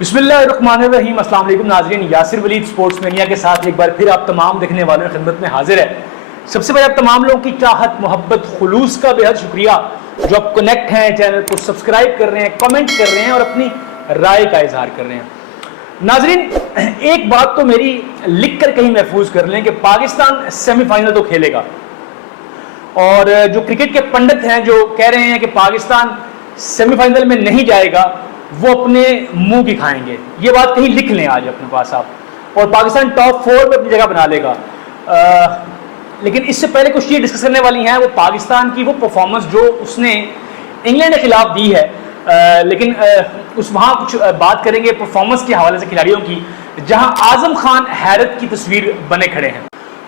बिस्मिल्लाहिर्रहमानिर्रहीम। अस्सलाम वालेकुम नाज़रीन, यासिर वलीद स्पोर्ट्स मेनिया के साथ एक बार फिर आप तमाम देखने वालों की खिदमत में हाजिर है। सबसे पहले आप तमाम लोगों की चाहत, मोहब्बत, खुलूस का बेहद शुक्रिया जो आप कनेक्ट हैं, चैनल को सब्सक्राइब कर रहे हैं, कमेंट कर रहे हैं और अपनी राय का इजहार कर रहे हैं। नाज़रीन, एक बात तो मेरी लिख कर कहीं महफूज कर लें कि पाकिस्तान सेमीफाइनल तो खेलेगा, और जो क्रिकेट के पंडित हैं जो कह रहे हैं कि पाकिस्तान सेमीफाइनल में नहीं जाएगा, वो अपने मुंह की खाएंगे। ये बात कहीं लिख लें आज अपने पास आप, और पाकिस्तान टॉप 4 में अपनी जगह बना लेगा। लेकिन इससे पहले कुछ चीज़ डिस्कस करने वाली हैं, वो पाकिस्तान की वो परफॉर्मेंस जो उसने इंग्लैंड के खिलाफ दी है। लेकिन उस वहाँ कुछ बात करेंगे परफॉर्मेंस के हवाले से खिलाड़ियों की, जहाँ आजम खान हैरत की तस्वीर बने खड़े हैं।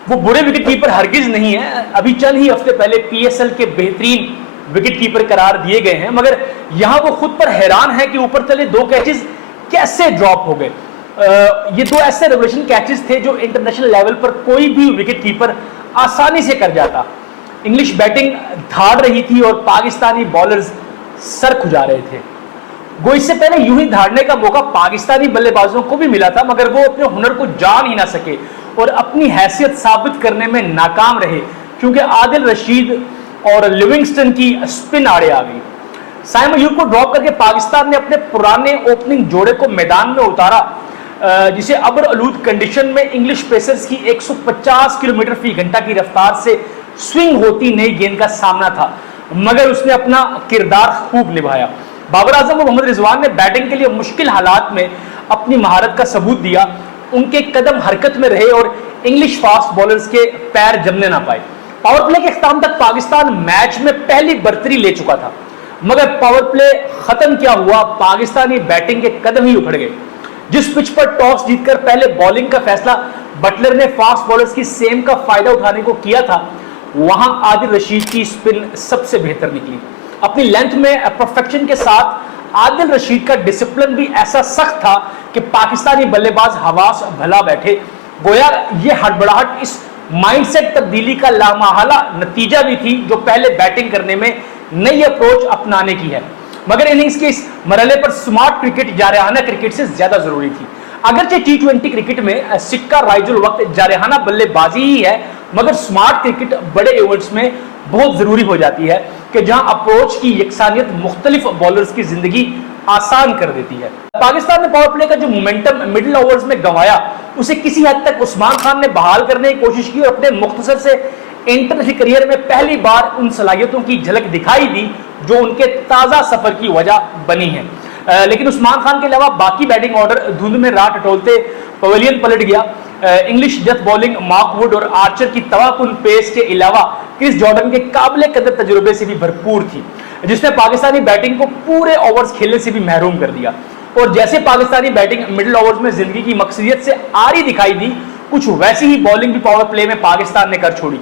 वो बुरे विकेट कीपर हरगिज नहीं है, अभी चंद ही हफ्ते पहले PSL के बेहतरीन विकेट कीपर करार दिए गए हैं, मगर यहां वो खुद पर हैरान है कि ऊपर चले 2 कैचेस कैसे ड्रॉप हो गए। ये 2 ऐसे रेवोल्यूशन कैचेस थे जो इंटरनेशनल लेवल पर कोई भी विकेट कीपर आसानी से कर जाता। इंग्लिश बैटिंग धाड़ रही थी और पाकिस्तानी बॉलर्स सर खुजा रहे थे। वो इससे पहले यूं ही धाड़ने का मौका पाकिस्तानी बल्लेबाजों को भी मिला था, मगर वो अपने हुनर को जान ही ना सके और अपनी हैसियत साबित करने में नाकाम रहे, क्योंकि आदिल रशीद और लिविंगस्टन की स्पिन आड़े आ गई। साइम अयूब को ड्रॉप करके पाकिस्तान ने अपने पुराने ओपनिंग जोड़े को मैदान में उतारा, जिसे अबर आलूद कंडीशन में इंग्लिश पेसर्स की 150 किलोमीटर फी घंटा की रफ्तार से स्विंग होती नई गेंद का सामना था, मगर उसने अपना किरदार खूब निभाया। बाबर आजम और मोहम्मद रिजवान ने बैटिंग के लिए मुश्किल हालात में अपनी महारत का सबूत दिया। उनके कदम हरकत में रहे और इंग्लिश फास्ट बॉलर्स के पैर जमने ना पाए। पावर प्ले के अख्ताम तक पाकिस्तान मैच में पहली बर्तरी ले चुका था, मगर पावर प्ले खत्म क्या हुआ, पाकिस्तानी बैटिंग के कदम ही उखड़ गए। जिस पिच पर टॉस जीतकर पहले बॉलिंग का फैसला बटलर ने फास्ट बॉलर्स की सेम का फायदा उठाने को किया था, वहां आदिल रशीद की स्पिन सबसे बेहतर निकली। अपनी लेंथ में परफेक्शन के साथ आदिल रशीद का डिसिप्लिन भी ऐसा सख्त था कि पाकिस्तानी बल्लेबाज हवास भला बैठे। गोया ये हड़बड़ाहट इस माइंडसेट तब्दीली का लामहला नतीजा भी थी जो पहले बैटिंग करने में नई अप्रोच अपनाने की है, मगर इनिंग्स के इस मरहले पर स्मार्ट क्रिकेट जारहाना क्रिकेट से ज्यादा जरूरी थी। अगरचे T20 क्रिकेट में सिक्का राइजुल वक्त जारहाना बल्लेबाजी ही है, मगर स्मार्ट क्रिकेट बड़े ओवर्स में बहुत जरूरी हो जाती है कि जहां अप्रोच की यकसानियत मुख्तलिफ बॉलर्स की जिंदगी आसान कर देती है। पाकिस्तान ने पावर प्ले का जो मोमेंटम मिडिल ओवर्स में गंवाया, उसे किसी हद तक उस्मान खान ने बहाल करने की कोशिश की और अपने मुख्तसर से इंटरनेशनल करियर में पहली बार उन सलाहियतों की झलक दिखाई दी जो उनके ताज़ा सफर की वजह बनी है। लेकिन उस्मान खान के अलावा बाकी बैटिंग ऑर्डर धुंध में राह टटोलते पवेलियन पलट गया। English death bowling Mark Wood और आर्चर की तवाकुन पेस के अलावा क्रिस जॉर्डन के काबिले कदर तजुर्बे से भी भरपूर थी, जिसने पाकिस्तानी बैटिंग को पूरे ओवर्स खेलने से भी महरूम कर दिया। और जैसे पाकिस्तानी बैटिंग मिडिल ओवर्स में जिंदगी की मकसदियत से आरी दिखाई दी, कुछ वैसी ही बॉलिंग भी पावर प्ले में पाकिस्तान ने कर छोड़ी।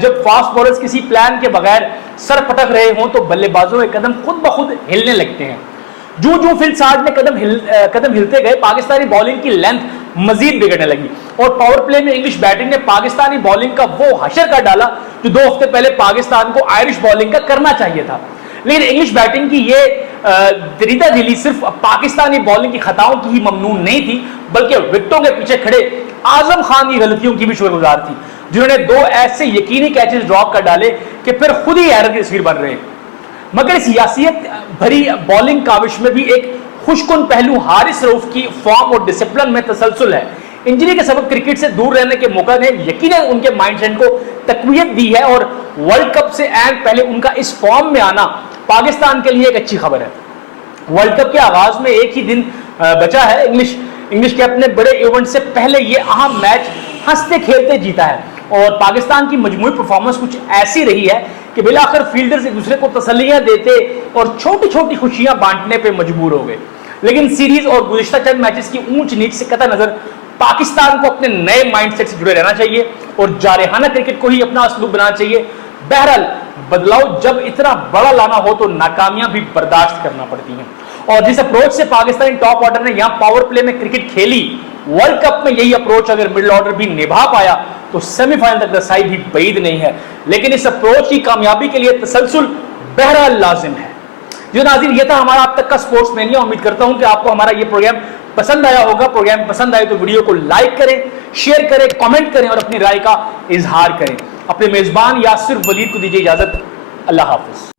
जब फास्ट बॉलर्स किसी प्लान के बगैर सर पटक रहे हों तो बल्लेबाजों के कदम खुद ब खुद हिलने लगते हैं। जूं फिलसाज में कदम हिलते गए, पाकिस्तानी बॉलिंग की लेंथ मजीद बिगड़ने लगी और पावर प्ले में इंग्लिश बैटिंग ने पाकिस्तानी बॉलिंग का वो हशर कर डाला जो 2 हफ्ते पहले पाकिस्तान को आयरिश बॉलिंग का करना चाहिए था। लेकिन इंग्लिश बैटिंग की ये दरीदा दिली सिर्फ पाकिस्तानी बॉलिंग की खताओं की ही ममनून नहीं थी, बल्कि विकेटों के पीछे खड़े आजम खान की गलतियों की भी शुक्रगुजार थी, जिन्होंने 2 ऐसे यकीनी कैचेस ड्रॉप कर डाले कि फिर खुद ही हैरत की तस्वीर बन रहे। मगर इस यासियत भरी बॉलिंग काविश में भी एक खुशकुन पहलू हारिस रऊफ की फॉर्म और डिसिप्लिन में तसलसल है। इंजरी के सबब क्रिकेट से दूर रहने के मौका ने यकीनन उनके माइंडसेट को तकवीयत दी है, और वर्ल्ड कप से ऐन पहले उनका इस फॉर्म में आना पाकिस्तान के लिए एक अच्छी खबर है। वर्ल्ड कप के आगाज में एक ही दिन बचा है। इंग्लिश के अपने बड़े इवेंट से पहले ये अहम मैच हंसते खेलते जीता है, और पाकिस्तान की मजमूई परफॉर्मेंस कुछ ऐसी रही है कि बिलाखिर फील्डर्स एक दूसरे को तसल्लियां देते और छोटी छोटी खुशियां बांटने पे मजबूर हो गए। लेकिन सीरीज और गुज़िश्ता चंद मैचेस की ऊंच नीच से कतई नजर पाकिस्तान को अपने नए माइंडसेट से जुड़े रहना चाहिए और जारहाना क्रिकेट को ही अपना असलूब बनाना चाहिए। बहरहाल बदलाव जब इतना बड़ा लाना हो तो नाकामियां भी बर्दाश्त करना पड़ती हैं, और जिस अप्रोच से पाकिस्तानी टॉप ऑर्डर ने यहाँ पावर प्ले में क्रिकेट खेली, वर्ल्ड कप में यही अप्रोच अगर मिडिल ऑर्डर भी निभा पाया तो सेमीफाइनल तक रसाई भी बईद नहीं है। लेकिन इस अप्रोच की कामयाबी के लिए तसलसल बहरहाल लाजिम है। जो नाज़रीन, ये था हमारा अब तक का स्पोर्ट्स मेनिया। उम्मीद करता हूं कि आपको हमारा ये प्रोग्राम पसंद आया होगा। प्रोग्राम पसंद आए तो वीडियो को लाइक करें, शेयर करें, कमेंट करें और अपनी राय का इजहार करें। अपने मेजबान यासिर वलीद को दीजिए इजाजत। अल्लाह हाफिज।